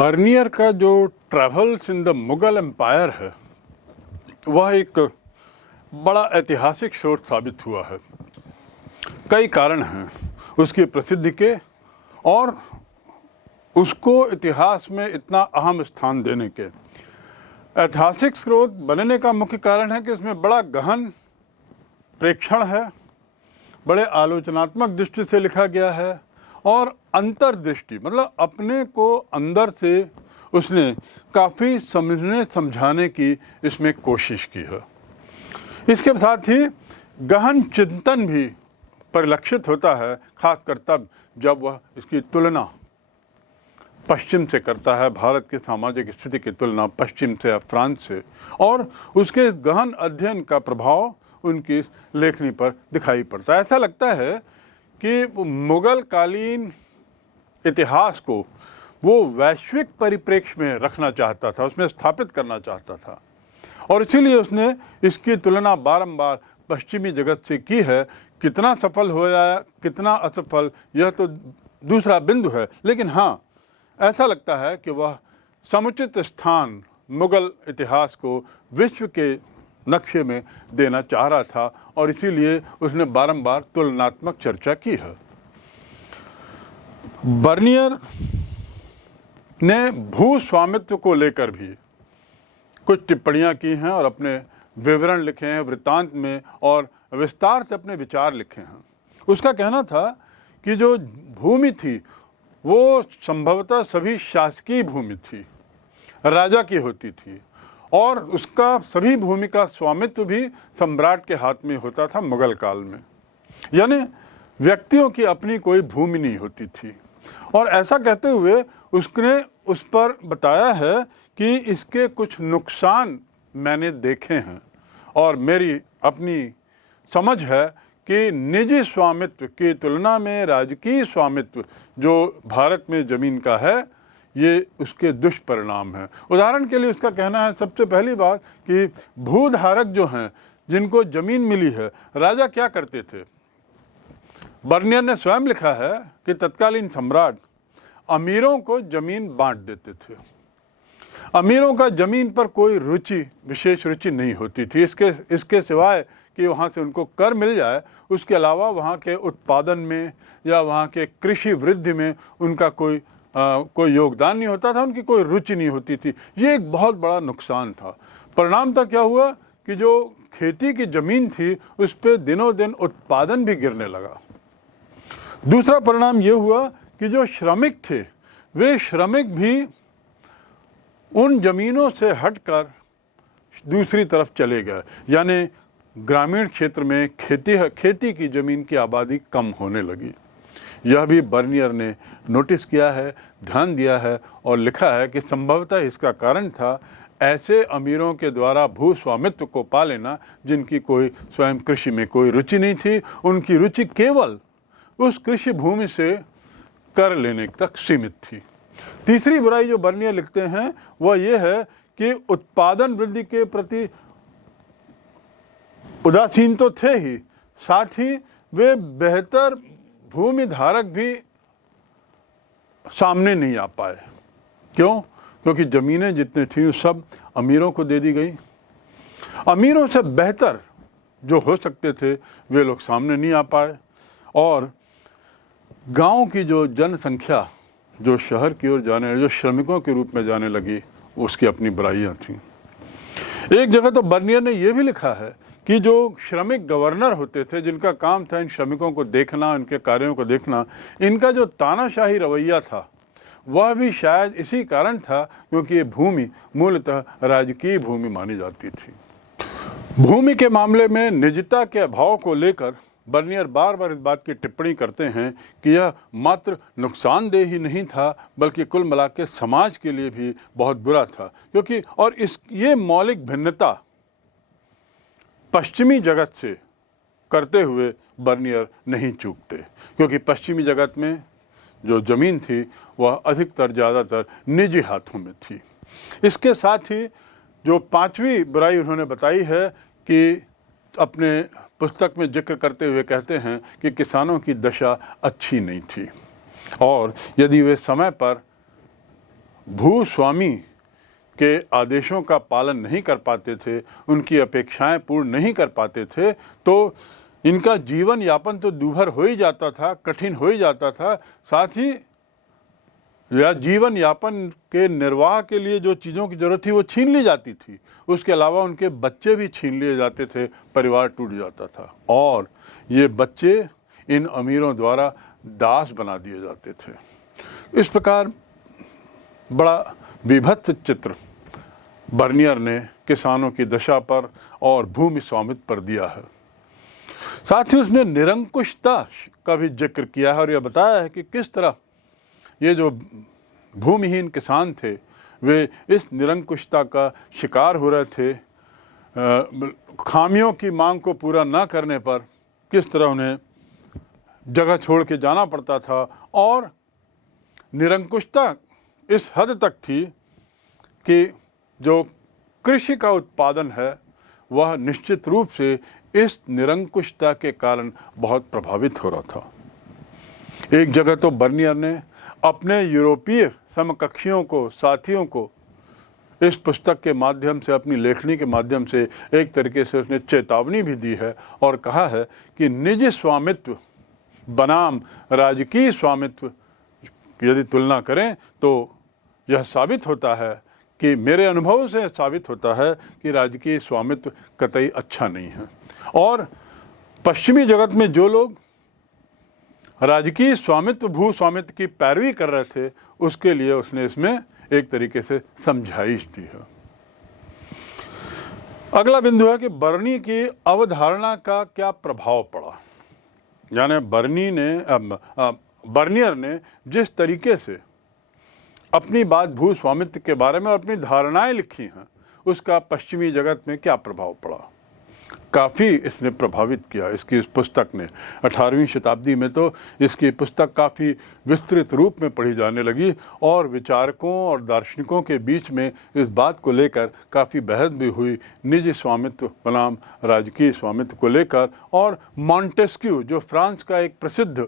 Bernier का जो travels in the Mughal empire है वह एक बड़ा ऐतिहासिक स्रोत साबित हुआ है। कई कारण हैं उसकी प्रसिद्धि के और उसको इतिहास में इतना अहम स्थान देने के। ऐतिहासिक स्रोत बनने का मुख्य कारण है कि इसमें बड़ा गहन प्रेक्षण है, बड़े आलोचनात्मक दृष्टि से लिखा गया है और अंतर्दृष्टि मतलब अपने को अंदर से उसने काफ़ी समझने समझाने की इसमें कोशिश की है। इसके साथ ही गहन चिंतन भी परिलक्षित होता है, खासकर तब जब वह इसकी तुलना पश्चिम से करता है, भारत की सामाजिक स्थिति की तुलना पश्चिम से, फ्रांस से, और उसके इस गहन अध्ययन का प्रभाव उनकी इस लेखनी पर दिखाई पड़ता है। ऐसा लगता है कि मुगल कालीन इतिहास को वो वैश्विक परिप्रेक्ष्य में रखना चाहता था, उसमें स्थापित करना चाहता था और इसीलिए उसने इसकी तुलना बारंबार पश्चिमी जगत से की है। कितना सफल हो जाए कितना असफल यह तो दूसरा बिंदु है, लेकिन हाँ, ऐसा लगता है कि वह समुचित स्थान मुगल इतिहास को विश्व के नक्शे में देना चाह रहा था और इसीलिए उसने बारंबार तुलनात्मक चर्चा की है। बर्नियर ने भूस्वामित्व को लेकर भी कुछ टिप्पणियां की हैं और अपने विवरण लिखे हैं वृत्तांत में और विस्तार से अपने विचार लिखे हैं। उसका कहना था कि जो भूमि थी वो संभवतः सभी शासकीय भूमि थी, राजा की होती थी और उसका सभी भूमि का स्वामित्व भी सम्राट के हाथ में होता था मुगल काल में, यानी व्यक्तियों की अपनी कोई भूमि नहीं होती थी। और ऐसा कहते हुए उसने उस पर बताया है कि इसके कुछ नुकसान मैंने देखे हैं और मेरी अपनी समझ है कि निजी स्वामित्व की तुलना में राजकीय स्वामित्व जो भारत में ज़मीन का है ये उसके दुष्परिणाम हैं। उदाहरण के लिए उसका कहना है, सबसे पहली बात कि भूधारक जो हैं जिनको ज़मीन मिली है, राजा क्या करते थे। बर्नियर ने स्वयं लिखा है कि तत्कालीन सम्राट अमीरों को ज़मीन बांट देते थे। अमीरों का ज़मीन पर कोई रुचि, विशेष रुचि नहीं होती थी, इसके सिवाय कि वहाँ से उनको कर मिल जाए, उसके अलावा वहाँ के उत्पादन में या वहाँ के कृषि वृद्धि में उनका कोई योगदान नहीं होता था, उनकी कोई रुचि नहीं होती थी। ये एक बहुत बड़ा नुकसान था। परिणाम था क्या हुआ कि जो खेती की ज़मीन थी उस पर दिनों दिन उत्पादन भी गिरने लगा। दूसरा परिणाम ये हुआ कि जो श्रमिक थे वे श्रमिक भी उन ज़मीनों से हटकर दूसरी तरफ चले गए, यानी ग्रामीण क्षेत्र में खेती की ज़मीन की आबादी कम होने लगी। यह भी बर्नियर ने नोटिस किया है, ध्यान दिया है और लिखा है कि संभवतः इसका कारण था ऐसे अमीरों के द्वारा भूस्वामित्व को पा लेना जिनकी कोई स्वयं कृषि में कोई रुचि नहीं थी। उनकी रुचि केवल उस कृषि भूमि से कर लेने तक सीमित थी। तीसरी बुराई जो बर्नियर लिखते हैं वह ये है कि उत्पादन वृद्धि के प्रति उदासीन तो थे ही, साथ ही वे बेहतर भूमि धारक भी सामने नहीं आ पाए। क्यों? क्योंकि ज़मीनें जितनी थीं सब अमीरों को दे दी गई। अमीरों से बेहतर जो हो सकते थे वे लोग सामने नहीं आ पाए और गांव की जो जनसंख्या जो शहर की ओर जाने, जो श्रमिकों के रूप में जाने लगी, उसकी अपनी बुराइयां थीं। एक जगह तो बर्नियर ने यह भी लिखा है कि जो श्रमिक गवर्नर होते थे जिनका काम था इन श्रमिकों को देखना, इनके कार्यों को देखना, इनका जो तानाशाही रवैया था वह भी शायद इसी कारण था क्योंकि ये भूमि मूलतः राजकीय भूमि मानी जाती थी। भूमि के मामले में निजता के अभाव को लेकर बर्नियर बार बार इस बात की टिप्पणी करते हैं कि यह मात्र नुकसानदेह ही नहीं था बल्कि कुल मिला के समाज के लिए भी बहुत बुरा था, क्योंकि और ये मौलिक भिन्नता पश्चिमी जगत से करते हुए बर्नियर नहीं चूकते, क्योंकि पश्चिमी जगत में जो ज़मीन थी वह अधिकतर ज़्यादातर निजी हाथों में थी। इसके साथ ही जो पांचवी बुराई उन्होंने बताई है कि अपने पुस्तक में जिक्र करते हुए कहते हैं कि किसानों की दशा अच्छी नहीं थी और यदि वे समय पर भूस्वामी के आदेशों का पालन नहीं कर पाते थे, उनकी अपेक्षाएं पूर्ण नहीं कर पाते थे, तो इनका जीवन यापन तो दूभर हो ही जाता था, कठिन हो ही जाता था। साथ ही या जीवन यापन के निर्वाह के लिए जो चीज़ों की ज़रूरत थी वो छीन ली जाती थी। उसके अलावा उनके बच्चे भी छीन लिए जाते थे, परिवार टूट जाता था और ये बच्चे इन अमीरों द्वारा दास बना दिए जाते थे। इस प्रकार बड़ा विभत्स चित्र बर्नियर ने किसानों की दशा पर और भूमि स्वामित्व पर दिया है। साथ ही उसने निरंकुशता का भी जिक्र किया है और यह बताया है कि किस तरह ये जो भूमिहीन किसान थे वे इस निरंकुशता का शिकार हो रहे थे। खामियों की मांग को पूरा न करने पर किस तरह उन्हें जगह छोड़ के जाना पड़ता था और निरंकुशता इस हद तक थी कि जो कृषि का उत्पादन है वह निश्चित रूप से इस निरंकुशता के कारण बहुत प्रभावित हो रहा था। एक जगह तो बर्नियर ने अपने यूरोपीय समकक्षियों को, साथियों को इस पुस्तक के माध्यम से, अपनी लेखनी के माध्यम से एक तरीके से उसने चेतावनी भी दी है और कहा है कि निजी स्वामित्व बनाम राजकीय स्वामित्व यदि तुलना करें तो यह साबित होता है कि मेरे अनुभव से साबित होता है कि राजकीय स्वामित्व कतई अच्छा नहीं है। और पश्चिमी जगत में जो लोग राजकीय स्वामित्व, भू स्वामित्व की पैरवी कर रहे थे, उसके लिए उसने इसमें एक तरीके से समझाइश दी है। अगला बिंदु है कि बर्नी की अवधारणा का क्या प्रभाव पड़ा। यानी बर्नियर ने जिस तरीके से अपनी बात भू स्वामित्व के बारे में अपनी धारणाएं लिखी हैं, उसका पश्चिमी जगत में क्या प्रभाव पड़ा। काफ़ी इसने प्रभावित किया इसकी इस पुस्तक ने। 18वीं शताब्दी में तो इसकी पुस्तक काफ़ी विस्तृत रूप में पढ़ी जाने लगी और विचारकों और दार्शनिकों के बीच में इस बात को लेकर काफ़ी बहस भी हुई, निजी स्वामित्व बनाम राजकीय स्वामित्व को लेकर। और मॉन्टेस्क्यू, जो फ्रांस का एक प्रसिद्ध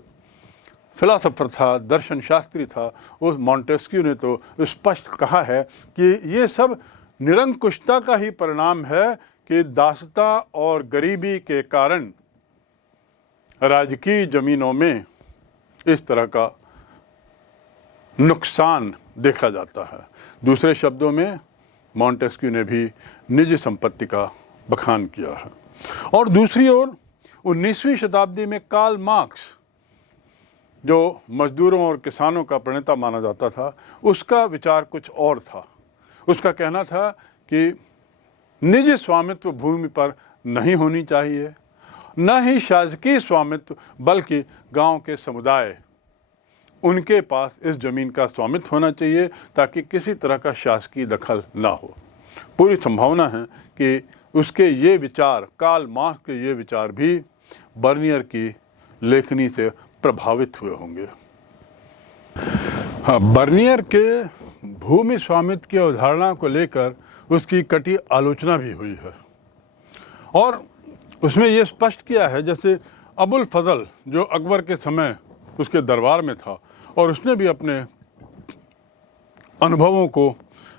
फिलोसोफर था, दर्शन शास्त्री था, उस मॉन्टेस्क्यू ने तो स्पष्ट कहा है कि ये सब निरंकुशता का ही परिणाम है कि दासता और गरीबी के कारण राजकीय जमीनों में इस तरह का नुकसान देखा जाता है। दूसरे शब्दों में मॉन्टेस्क्यू ने भी निजी संपत्ति का बखान किया है। और दूसरी ओर 19वीं शताब्दी में कार्ल मार्क्स, जो मजदूरों और किसानों का प्रणेता माना जाता था, उसका विचार कुछ और था। उसका कहना था कि निजी स्वामित्व भूमि पर नहीं होनी चाहिए, न ही शासकीय स्वामित्व, बल्कि गांव के समुदाय, उनके पास इस ज़मीन का स्वामित्व होना चाहिए ताकि किसी तरह का शासकीय दखल ना हो। पूरी संभावना है कि उसके ये विचार, कार्ल मार्क्स के ये विचार भी बर्नियर की लेखनी से प्रभावित हुए होंगे। हाँ, बर्नियर के भूमि स्वामित्व की अवधारणा को लेकर उसकी कटी आलोचना भी हुई है और उसमें ये स्पष्ट किया है, जैसे अबुल फजल जो अकबर के समय उसके दरबार में था और उसने भी अपने अनुभवों को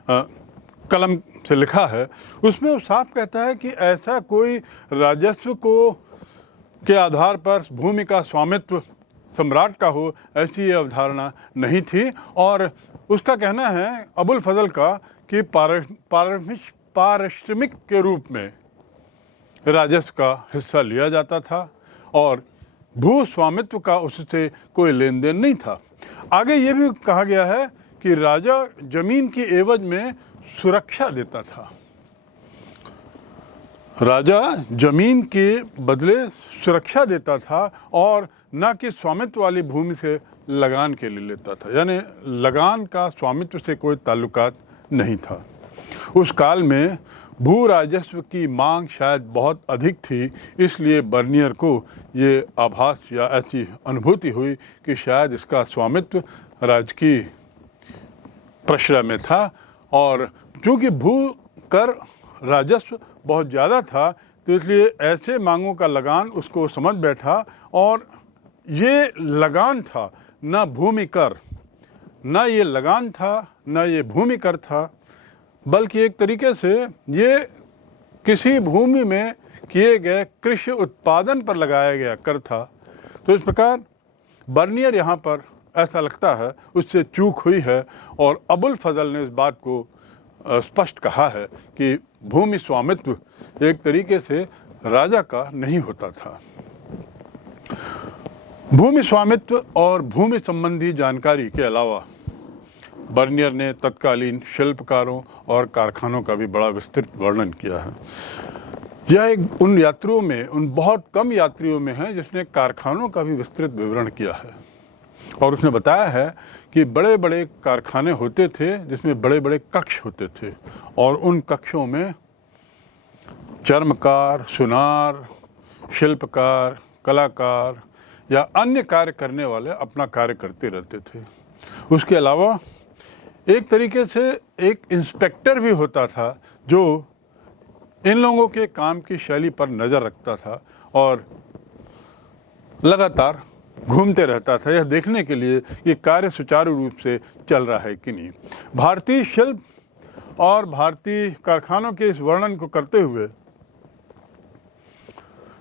कलम से लिखा है, उसमें वो साफ कहता है कि ऐसा कोई राजस्व को के आधार पर भूमि का स्वामित्व सम्राट का हो, ऐसी ये अवधारणा नहीं थी। और उसका कहना है अबुल फजल का कि पारिश्रमिक के रूप में राजस्व का हिस्सा लिया जाता था और भू स्वामित्व का उससे कोई लेन देन नहीं था। आगे ये भी कहा गया है कि राजा जमीन की एवज में सुरक्षा देता था। राजा जमीन के बदले सुरक्षा देता था और न कि स्वामित्व वाली भूमि से लगान के लिए लेता था, यानी लगान का स्वामित्व से कोई ताल्लुकात नहीं था। उस काल में भू राजस्व की मांग शायद बहुत अधिक थी, इसलिए बर्नियर को ये आभास या ऐसी अनुभूति हुई कि शायद इसका स्वामित्व राजकीय प्रश्रय में था। और चूँकि भू कर राजस्व बहुत ज़्यादा था तो इसलिए ऐसे मांगों का लगान उसको समझ बैठा और ये लगान था, न भूमि कर न ये लगान था, न ये भूमि कर था, बल्कि एक तरीके से ये किसी भूमि में किए गए कृषि उत्पादन पर लगाया गया कर था। तो इस प्रकार बर्नियर यहाँ पर ऐसा लगता है उससे चूक हुई है और अबुल फजल ने इस बात को स्पष्ट कहा है कि भूमि स्वामित्व एक तरीके से राजा का नहीं होता था। भूमि स्वामित्व और भूमि संबंधी जानकारी के अलावा बर्नियर ने तत्कालीन शिल्पकारों और कारखानों का भी बड़ा विस्तृत वर्णन किया है। यह एक उन यात्रियों में, उन बहुत कम यात्रियों में है जिसने कारखानों का भी विस्तृत विवरण किया है। और उसने बताया है कि बड़े बड़े कारखाने होते थे जिसमें बड़े बड़े कक्ष होते थे और उन कक्षों में चर्मकार, सुनार, शिल्पकार, कलाकार या अन्य कार्य करने वाले अपना कार्य करते रहते थे। उसके अलावा एक तरीके से एक इंस्पेक्टर भी होता था जो इन लोगों के काम की शैली पर नज़र रखता था और लगातार घूमते रहता था यह देखने के लिए कि कार्य सुचारू रूप से चल रहा है कि नहीं। भारतीय शिल्प और भारतीय कारखानों के इस वर्णन को करते हुए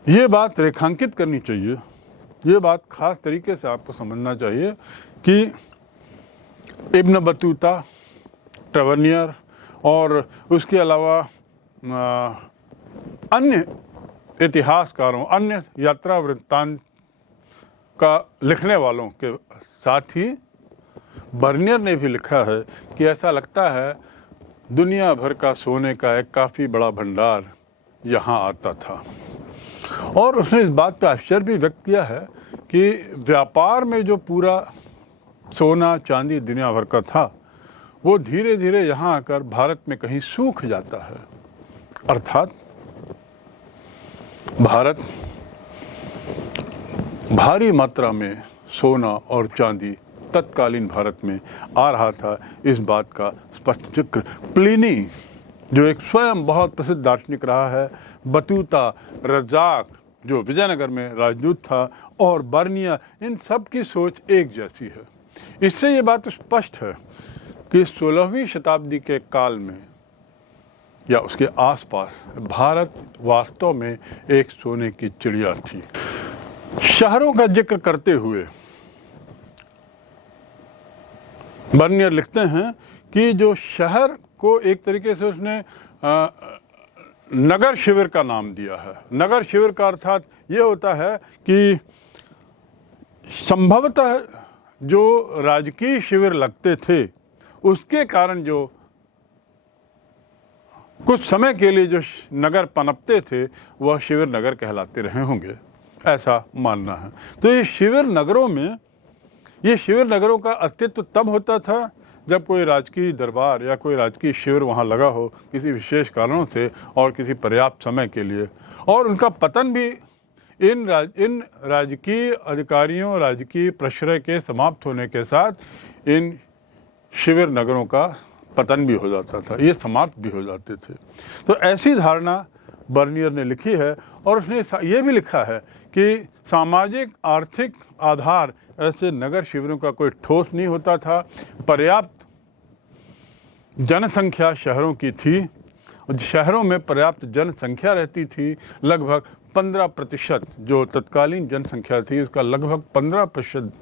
ये बात रेखांकित करनी चाहिए, ये बात खास तरीके से आपको समझना चाहिए कि इब्न बतूता, ट्रैवनियर और उसके अलावा अन्य इतिहासकारों, अन्य यात्रा वृत्तांत का लिखने वालों के साथ ही बर्नियर ने भी लिखा है कि ऐसा लगता है दुनिया भर का सोने का एक काफ़ी बड़ा भंडार यहाँ आता था। और उसने इस बात पर आश्चर्य भी व्यक्त किया है कि व्यापार में जो पूरा सोना चांदी दुनिया भर का था वो धीरे धीरे यहाँ आकर भारत में कहीं सूख जाता है। अर्थात भारत भारी मात्रा में सोना और चांदी तत्कालीन भारत में आ रहा था। इस बात का स्पष्ट जिक्र प्लिनी, जो एक स्वयं बहुत प्रसिद्ध दार्शनिक रहा है, बतूता, रजाक जो विजयनगर में राजदूत था और बर्नियर, इन सब की सोच एक जैसी है। इससे ये बात स्पष्ट है कि 16वीं शताब्दी के काल में या उसके आसपास भारत वास्तव में एक सोने की चिड़िया थी। शहरों का जिक्र करते हुए बर्नियर लिखते हैं कि जो शहर को एक तरीके से उसने नगर शिविर का नाम दिया है। नगर शिविर का अर्थात ये होता है कि संभवतः जो राजकीय शिविर लगते थे उसके कारण जो कुछ समय के लिए जो नगर पनपते थे वह शिविर नगर कहलाते रहे होंगे, ऐसा मानना है। तो ये शिविर नगरों का अस्तित्व तब होता था जब कोई राजकीय दरबार या कोई राजकीय शिविर वहाँ लगा हो किसी विशेष कारणों से और किसी पर्याप्त समय के लिए, और उनका पतन भी इन राजकीय अधिकारियों, राजकीय प्रश्रय के समाप्त होने के साथ इन शिविर नगरों का पतन भी हो जाता था, ये समाप्त भी हो जाते थे। तो ऐसी धारणा बर्नियर ने लिखी है और उसने ये भी लिखा है कि सामाजिक आर्थिक आधार ऐसे नगर शिविरों का कोई ठोस नहीं होता था। पर्याप्त जनसंख्या शहरों की थी, शहरों में पर्याप्त जनसंख्या रहती थी। लगभग 15% जो तत्कालीन जनसंख्या थी उसका लगभग 15%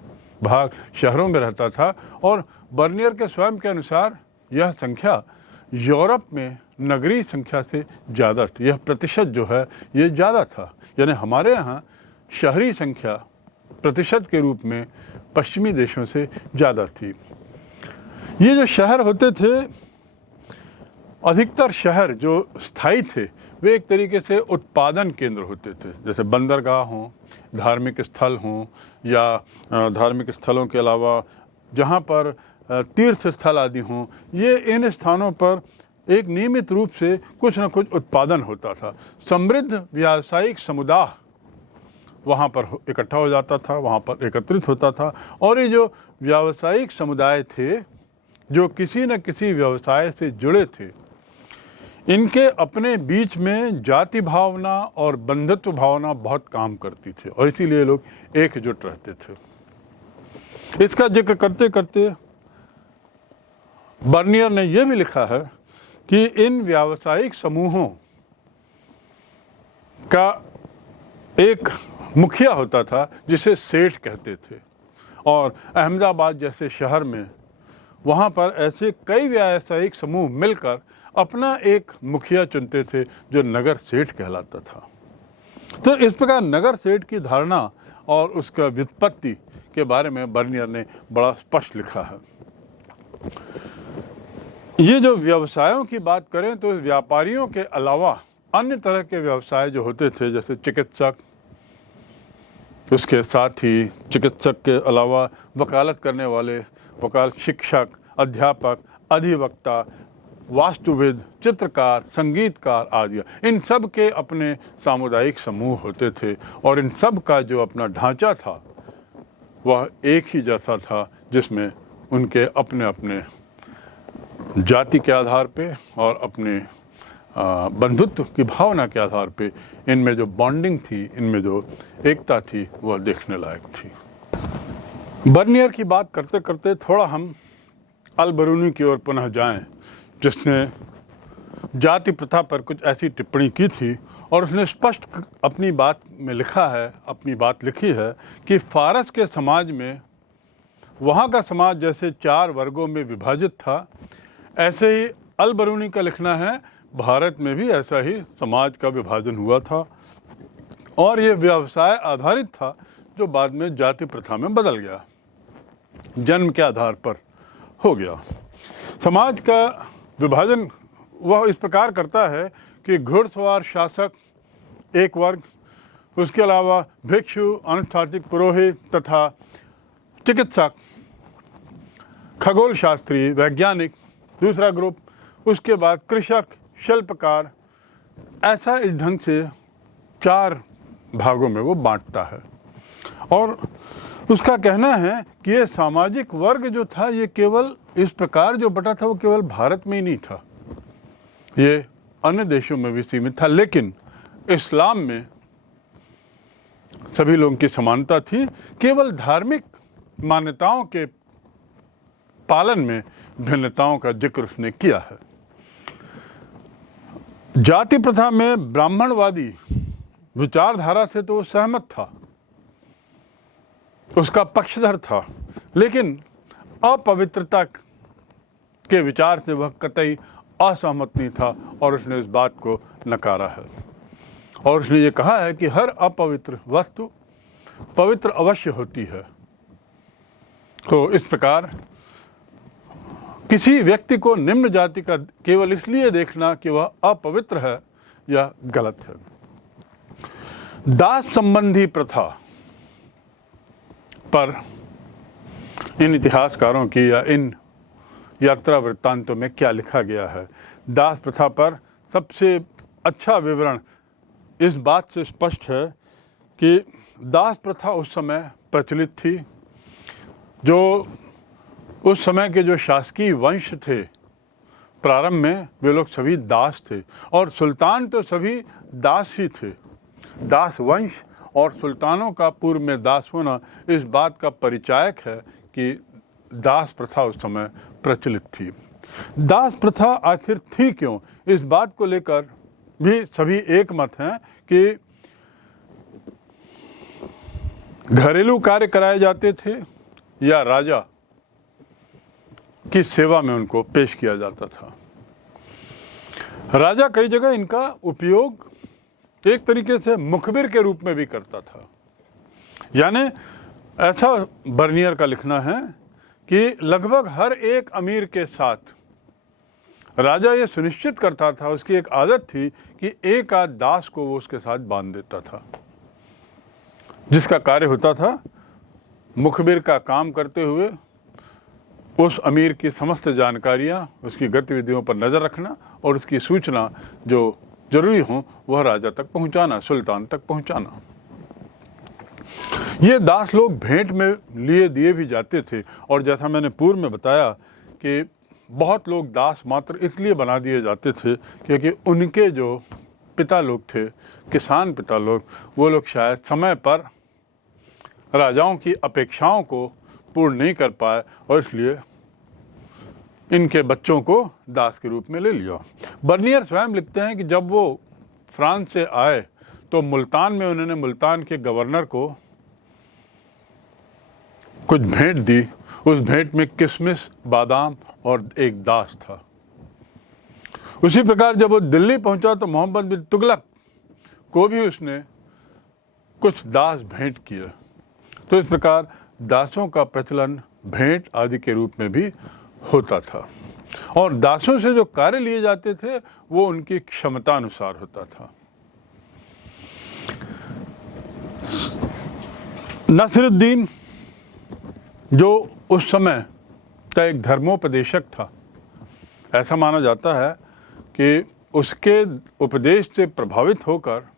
भाग शहरों में रहता था। और बर्नियर के स्वयं के अनुसार यह संख्या यूरोप में नगरीय संख्या से ज़्यादा थी। यह प्रतिशत जो है ये ज़्यादा था, यानी हमारे यहाँ शहरी संख्या प्रतिशत के रूप में पश्चिमी देशों से ज़्यादा थी। ये जो शहर होते थे, अधिकतर शहर जो स्थायी थे वे एक तरीके से उत्पादन केंद्र होते थे, जैसे बंदरगाह हों, धार्मिक स्थल हों या धार्मिक स्थलों के अलावा जहाँ पर तीर्थ स्थल आदि हों। ये इन स्थानों पर एक नियमित रूप से कुछ न कुछ उत्पादन होता था। समृद्ध व्यावसायिक समुदाय वहाँ पर इकट्ठा हो जाता था, वहाँ पर एकत्रित होता था। और ये जो व्यावसायिक समुदाय थे जो किसी न किसी व्यवसाय से जुड़े थे, इनके अपने बीच में जाति भावना और बंधुत्व भावना बहुत काम करती थी और इसीलिए लोग एकजुट रहते थे। इसका जिक्र करते करते बर्नियर ने यह भी लिखा है कि इन व्यावसायिक समूहों का एक मुखिया होता था जिसे सेठ कहते थे, और अहमदाबाद जैसे शहर में वहाँ पर ऐसे कई व्यावसायिक समूह मिलकर अपना एक मुखिया चुनते थे जो नगर सेठ कहलाता था। तो इस प्रकार नगर सेठ की धारणा और उसका व्युत्पत्ति के बारे में बर्नियर ने बड़ा स्पष्ट लिखा है। ये जो व्यवसायों की बात करें तो व्यापारियों के अलावा अन्य तरह के व्यवसाय जो होते थे, जैसे चिकित्सक, उसके साथ ही चिकित्सक के अलावा वकालत करने वाले वकालत, शिक्षक, अध्यापक, अधिवक्ता, वास्तुविद, चित्रकार, संगीतकार आदि, इन सब के अपने सामुदायिक समूह होते थे और इन सब का जो अपना ढांचा था वह एक ही जैसा था, जिसमें उनके अपने अपने जाति के आधार पे और अपने बंधुत्व की भावना के आधार पे इनमें जो बॉन्डिंग थी, इनमें जो एकता थी, वह देखने लायक थी। बर्नियर की बात करते करते थोड़ा हम अल-बरूनी की ओर पुनः जाएं, जिसने जाति प्रथा पर कुछ ऐसी टिप्पणी की थी और उसने स्पष्ट अपनी बात में लिखा है, अपनी बात लिखी है कि फारस के समाज में, वहाँ का समाज जैसे 4 वर्गों में विभाजित था, ऐसे ही अल-बरूनी का लिखना है भारत में भी ऐसा ही समाज का विभाजन हुआ था और ये व्यवसाय आधारित था जो बाद में जाति प्रथा में बदल गया, जन्म के आधार पर हो गया। समाज का विभाजन वह इस प्रकार करता है कि घुड़सवार शासक एक वर्ग, उसके अलावा भिक्षु, अनुष्ठानिक पुरोहित तथा चिकित्सक, खगोल शास्त्री, वैज्ञानिक दूसरा ग्रुप, उसके बाद कृषक, शिल्पकार, ऐसा इस ढंग से 4 भागों में वो बांटता है। और उसका कहना है कि ये सामाजिक वर्ग जो था ये केवल इस प्रकार जो बटा था वो केवल भारत में ही नहीं था, ये अन्य देशों में भी सीमित था, लेकिन इस्लाम में सभी लोगों की समानता थी। केवल धार्मिक मान्यताओं के पालन में भिन्नताओं का जिक्र उसने किया है। जाति प्रथा में ब्राह्मणवादी विचारधारा से तो वो सहमत था, उसका पक्षधर था, लेकिन अपवित्रता के विचार से वह कतई असहमत नहीं था और उसने इस बात को नकारा है और उसने ये कहा है कि हर अपवित्र वस्तु पवित्र अवश्य होती है। तो इस प्रकार किसी व्यक्ति को निम्न जाति का केवल इसलिए देखना कि वह अपवित्र है, यह गलत है। दास संबंधी प्रथा पर इन इतिहासकारों की या इन यात्रा वृत्तांतों में क्या लिखा गया है। दास प्रथा पर सबसे अच्छा विवरण इस बात से स्पष्ट है कि दास प्रथा उस समय प्रचलित थी। जो उस समय के जो शासकीय वंश थे प्रारंभ में, वे लोग सभी दास थे और सुल्तान तो सभी दास ही थे। दास वंश और सुल्तानों का पूर्व में दास होना इस बात का परिचायक है कि दास प्रथा उस समय प्रचलित थी। दास प्रथा आखिर थी क्यों, इस बात को लेकर भी सभी एक मत हैं कि घरेलू कार्य कराए जाते थे या राजा की सेवा में उनको पेश किया जाता था। राजा कई जगह इनका उपयोग एक तरीके से मुखबिर के रूप में भी करता था। यानी ऐसा बर्नियर का लिखना है कि लगभग हर एक अमीर के साथ राजा ये सुनिश्चित करता था, उसकी एक आदत थी कि एक आध दास को वो उसके साथ बांध देता था, जिसका कार्य होता था मुखबिर का काम करते हुए उस अमीर की समस्त जानकारियां, उसकी गतिविधियों पर नज़र रखना और उसकी सूचना जो जरूरी हो वह राजा तक पहुंचाना, सुल्तान तक पहुंचाना। ये दास लोग भेंट में लिए दिए भी जाते थे और जैसा मैंने पूर्व में बताया कि बहुत लोग दास मात्र इसलिए बना दिए जाते थे क्योंकि उनके जो पिता लोग थे, किसान पिता लोग, वो लोग शायद समय पर राजाओं की अपेक्षाओं को पूर्ण नहीं कर पाए और इसलिए इनके बच्चों को दास के रूप में ले लिया। बर्नियर स्वयं लिखते हैं कि जब वो फ्रांस से आए तो मुल्तान में उन्होंने मुल्तान के गवर्नर को कुछ भेंट दी। उस भेंट में किशमिश, बादाम और एक दास था। उसी प्रकार जब वो दिल्ली पहुंचा तो मोहम्मद बिन तुगलक को भी उसने कुछ दास भेंट किए। तो इस प्रकार दासों का प्रचलन भेंट आदि के रूप में भी होता था, और दासों से जो कार्य लिए जाते थे वो उनकी क्षमता अनुसार होता था। नसरुद्दीन जो उस समय का एक धर्मोपदेशक था, ऐसा माना जाता है कि उसके उपदेश से प्रभावित होकर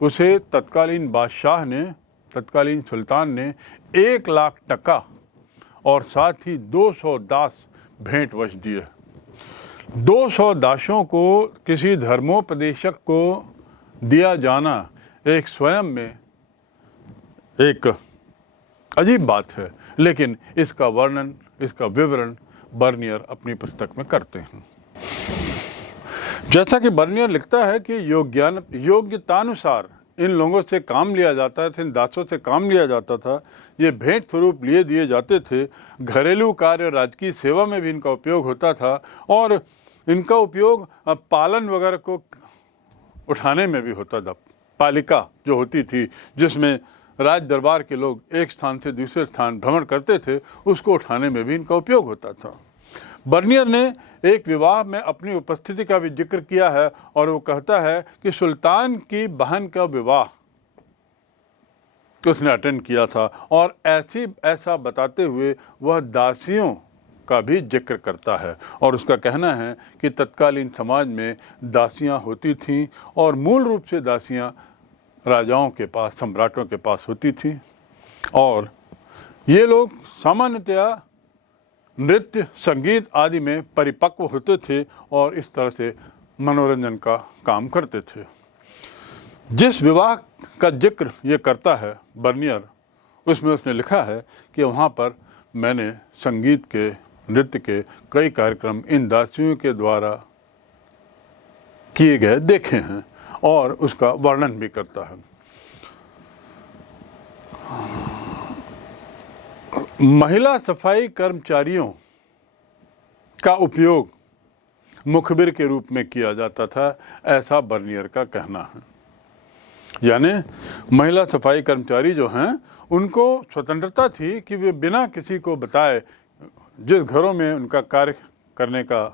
उसे तत्कालीन बादशाह ने, तत्कालीन सुल्तान ने 1 लाख टका और साथ ही 200 दास भेंटवश दिए। 200 दासों को किसी धर्मोपदेशक को दिया जाना एक स्वयं में एक अजीब बात है, लेकिन इसका वर्णन, इसका विवरण बर्नियर अपनी पुस्तक में करते हैं। जैसा कि बर्नियर लिखता है कि योग्यतानुसार इन लोगों से काम लिया जाता था, इन दासों से काम लिया जाता था। ये भेंट स्वरूप लिए दिए जाते थे। घरेलू कार्य और राजकीय सेवा में भी इनका उपयोग होता था, और इनका उपयोग पालन वगैरह को उठाने में भी होता था। पालिका जो होती थी, जिसमें राज दरबार के लोग एक स्थान से दूसरे स्थान भ्रमण करते थे, उसको उठाने में भी इनका उपयोग होता था। बर्नियर ने एक विवाह में अपनी उपस्थिति का भी जिक्र किया है, और वो कहता है कि सुल्तान की बहन का विवाह उसने अटेंड किया था, और ऐसा बताते हुए वह दासियों का भी जिक्र करता है। और उसका कहना है कि तत्कालीन समाज में दासियां होती थीं, और मूल रूप से दासियां राजाओं के पास, सम्राटों के पास होती थीं, और ये लोग सामान्यतया नृत्य, संगीत आदि में परिपक्व होते थे और इस तरह से मनोरंजन का काम करते थे। जिस विवाह का जिक्र ये करता है बर्नियर, उसमें उसने लिखा है कि वहाँ पर मैंने संगीत के, नृत्य के कई कार्यक्रम इन दासियों के द्वारा किए गए देखे हैं, और उसका वर्णन भी करता है। महिला सफाई कर्मचारियों का उपयोग मुखबिर के रूप में किया जाता था, ऐसा बर्नियर का कहना है। यानी महिला सफाई कर्मचारी जो हैं, उनको स्वतंत्रता थी कि वे बिना किसी को बताए जिस घरों में उनका कार्य करने का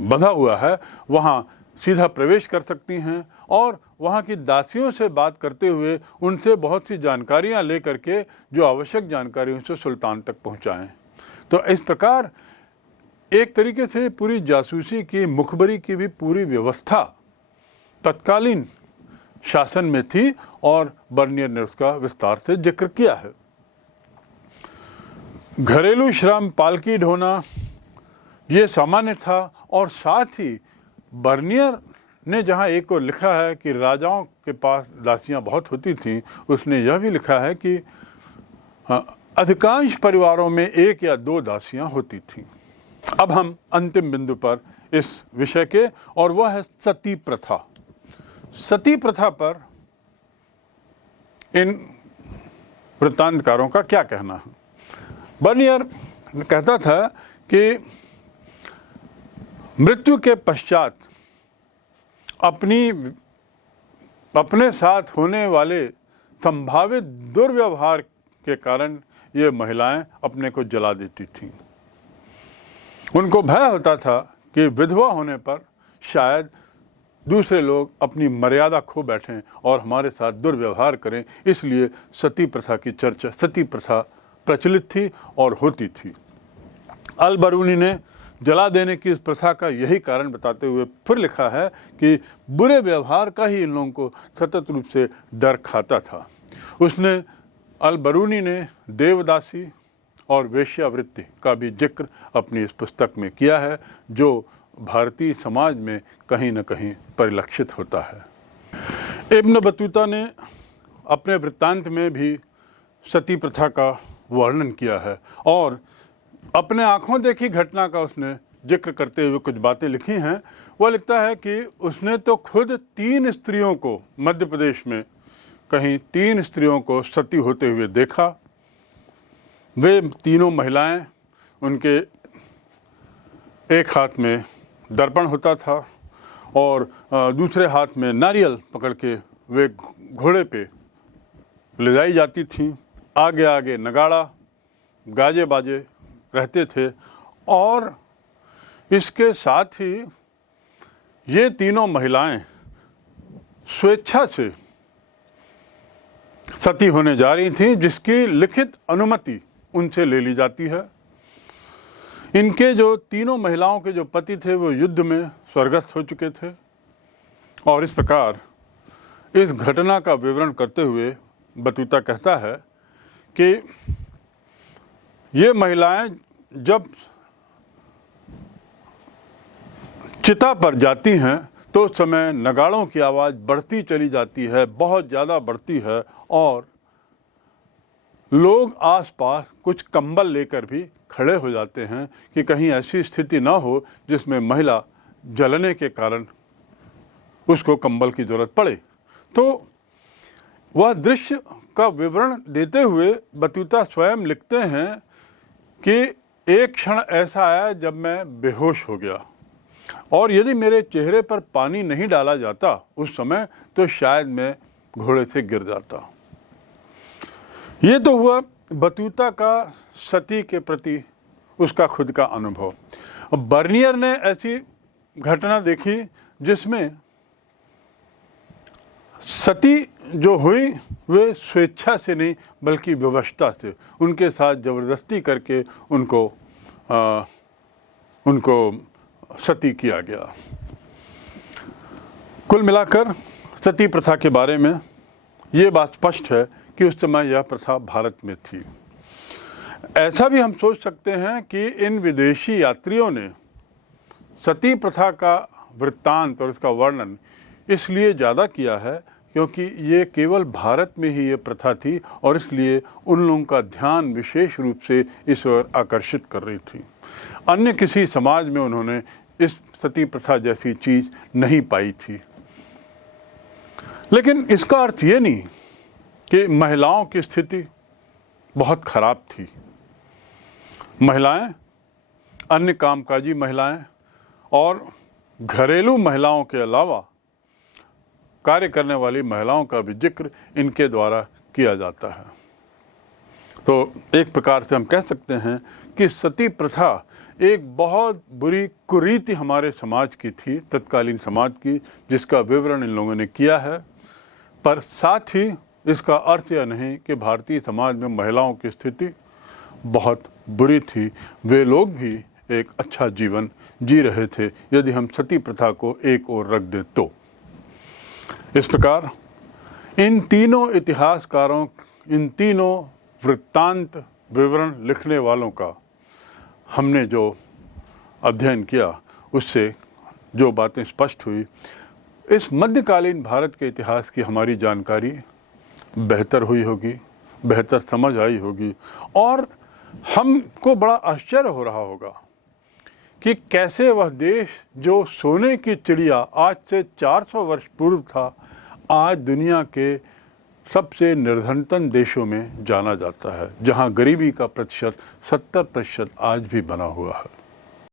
बंधा हुआ है, वहाँ सीधा प्रवेश कर सकती हैं, और वहाँ की दासियों से बात करते हुए उनसे बहुत सी जानकारियाँ ले करके जो आवश्यक जानकारी उनसे सुल्तान तक पहुँचाएं। तो इस प्रकार एक तरीके से पूरी जासूसी की, मुखबरी की भी पूरी व्यवस्था तत्कालीन शासन में थी, और बर्नियर ने उसका विस्तार से जिक्र किया है। घरेलू श्रम, पालकी ढोना ये सामान्य था, और साथ ही बर्नियर ने जहाँ एक को लिखा है कि राजाओं के पास दासियाँ बहुत होती थीं, उसने यह भी लिखा है कि अधिकांश परिवारों में 1 या 2 दासियाँ होती थीं। अब हम अंतिम बिंदु पर इस विषय के, और वह है सती प्रथा। सती प्रथा पर इन वृत्तांतकारों का क्या कहना है? बर्नियर कहता था कि मृत्यु के पश्चात अपने साथ होने वाले संभावित दुर्व्यवहार के कारण ये महिलाएं अपने को जला देती थीं। उनको भय होता था कि विधवा होने पर शायद दूसरे लोग अपनी मर्यादा खो बैठें और हमारे साथ दुर्व्यवहार करें, इसलिए सती प्रथा की चर्चा, सती प्रथा प्रचलित थी और होती थी। अल बरूनी ने जला देने की इस प्रथा का यही कारण बताते हुए फिर लिखा है कि बुरे व्यवहार का ही इन लोगों को सतत रूप से डर खाता था। उसने, अल बरूनी ने देवदासी और वेश्यावृत्ति का भी जिक्र अपनी इस पुस्तक में किया है, जो भारतीय समाज में कहीं न कहीं परिलक्षित होता है। इब्न बतूता ने अपने वृत्तांत में भी सती प्रथा का वर्णन किया है, और अपने आंखों देखी घटना का उसने जिक्र करते हुए कुछ बातें लिखी हैं। वह लिखता है कि उसने तो खुद 3 स्त्रियों को मध्य प्रदेश में कहीं 3 स्त्रियों को सती होते हुए देखा। वे तीनों महिलाएं, उनके एक हाथ में दर्पण होता था और दूसरे हाथ में नारियल पकड़ के वे घोड़े पे ले जाई जाती थीं। आगे आगे नगाड़ा, गाजे बाजे रहते थे और इसके साथ ही ये तीनों महिलाएं स्वेच्छा से सती होने जा रही थीं, जिसकी लिखित अनुमति उनसे ले ली जाती है। इनके जो तीनों महिलाओं के जो पति थे वो युद्ध में स्वर्गस्थ हो चुके थे और इस प्रकार इस घटना का विवरण करते हुए बतूता कहता है कि ये महिलाएं जब चिता पर जाती हैं तो उस समय नगाड़ों की आवाज़ बढ़ती चली जाती है, बहुत ज़्यादा बढ़ती है और लोग आसपास कुछ कंबल लेकर भी खड़े हो जाते हैं कि कहीं ऐसी स्थिति ना हो जिसमें महिला जलने के कारण उसको कंबल की ज़रूरत पड़े। तो वह दृश्य का विवरण देते हुए बतूता स्वयं लिखते हैं कि एक क्षण ऐसा आया जब मैं बेहोश हो गया और यदि मेरे चेहरे पर पानी नहीं डाला जाता उस समय तो शायद मैं घोड़े से गिर जाता। ये तो हुआ बतूता का सती के प्रति उसका खुद का अनुभव। बर्नियर ने ऐसी घटना देखी जिसमें सती जो हुई वे स्वेच्छा से नहीं बल्कि व्यवस्था से, उनके साथ ज़बरदस्ती करके उनको सती किया गया। कुल मिलाकर सती प्रथा के बारे में ये बात स्पष्ट है कि उस समय यह प्रथा भारत में थी। ऐसा भी हम सोच सकते हैं कि इन विदेशी यात्रियों ने सती प्रथा का वृत्तांत और उसका वर्णन इसलिए ज़्यादा किया है क्योंकि ये केवल भारत में ही ये प्रथा थी और इसलिए उन लोगों का ध्यान विशेष रूप से इस ओर आकर्षित कर रही थी। अन्य किसी समाज में उन्होंने इस सती प्रथा जैसी चीज़ नहीं पाई थी। लेकिन इसका अर्थ ये नहीं कि महिलाओं की स्थिति बहुत खराब थी। महिलाएं, अन्य कामकाजी महिलाएं और घरेलू महिलाओं के अलावा कार्य करने वाली महिलाओं का भी जिक्र इनके द्वारा किया जाता है। तो एक प्रकार से हम कह सकते हैं कि सती प्रथा एक बहुत बुरी कुरीति हमारे समाज की थी, तत्कालीन समाज की, जिसका विवरण इन लोगों ने किया है। पर साथ ही इसका अर्थ यह नहीं कि भारतीय समाज में महिलाओं की स्थिति बहुत बुरी थी। वे लोग भी एक अच्छा जीवन जी रहे थे यदि हम सती प्रथा को एक ओर रख दें तो। इस प्रकार इन तीनों इतिहासकारों, इन तीनों वृत्तांत विवरण लिखने वालों का हमने जो अध्ययन किया उससे जो बातें स्पष्ट हुई, इस मध्यकालीन भारत के इतिहास की हमारी जानकारी बेहतर हुई होगी, बेहतर समझ आई होगी और हमको बड़ा आश्चर्य हो रहा होगा कि कैसे वह देश जो सोने की चिड़िया आज से 400 वर्ष पूर्व था, आज दुनिया के सबसे निर्धनतम देशों में जाना जाता है, जहां गरीबी का प्रतिशत 70% आज भी बना हुआ है।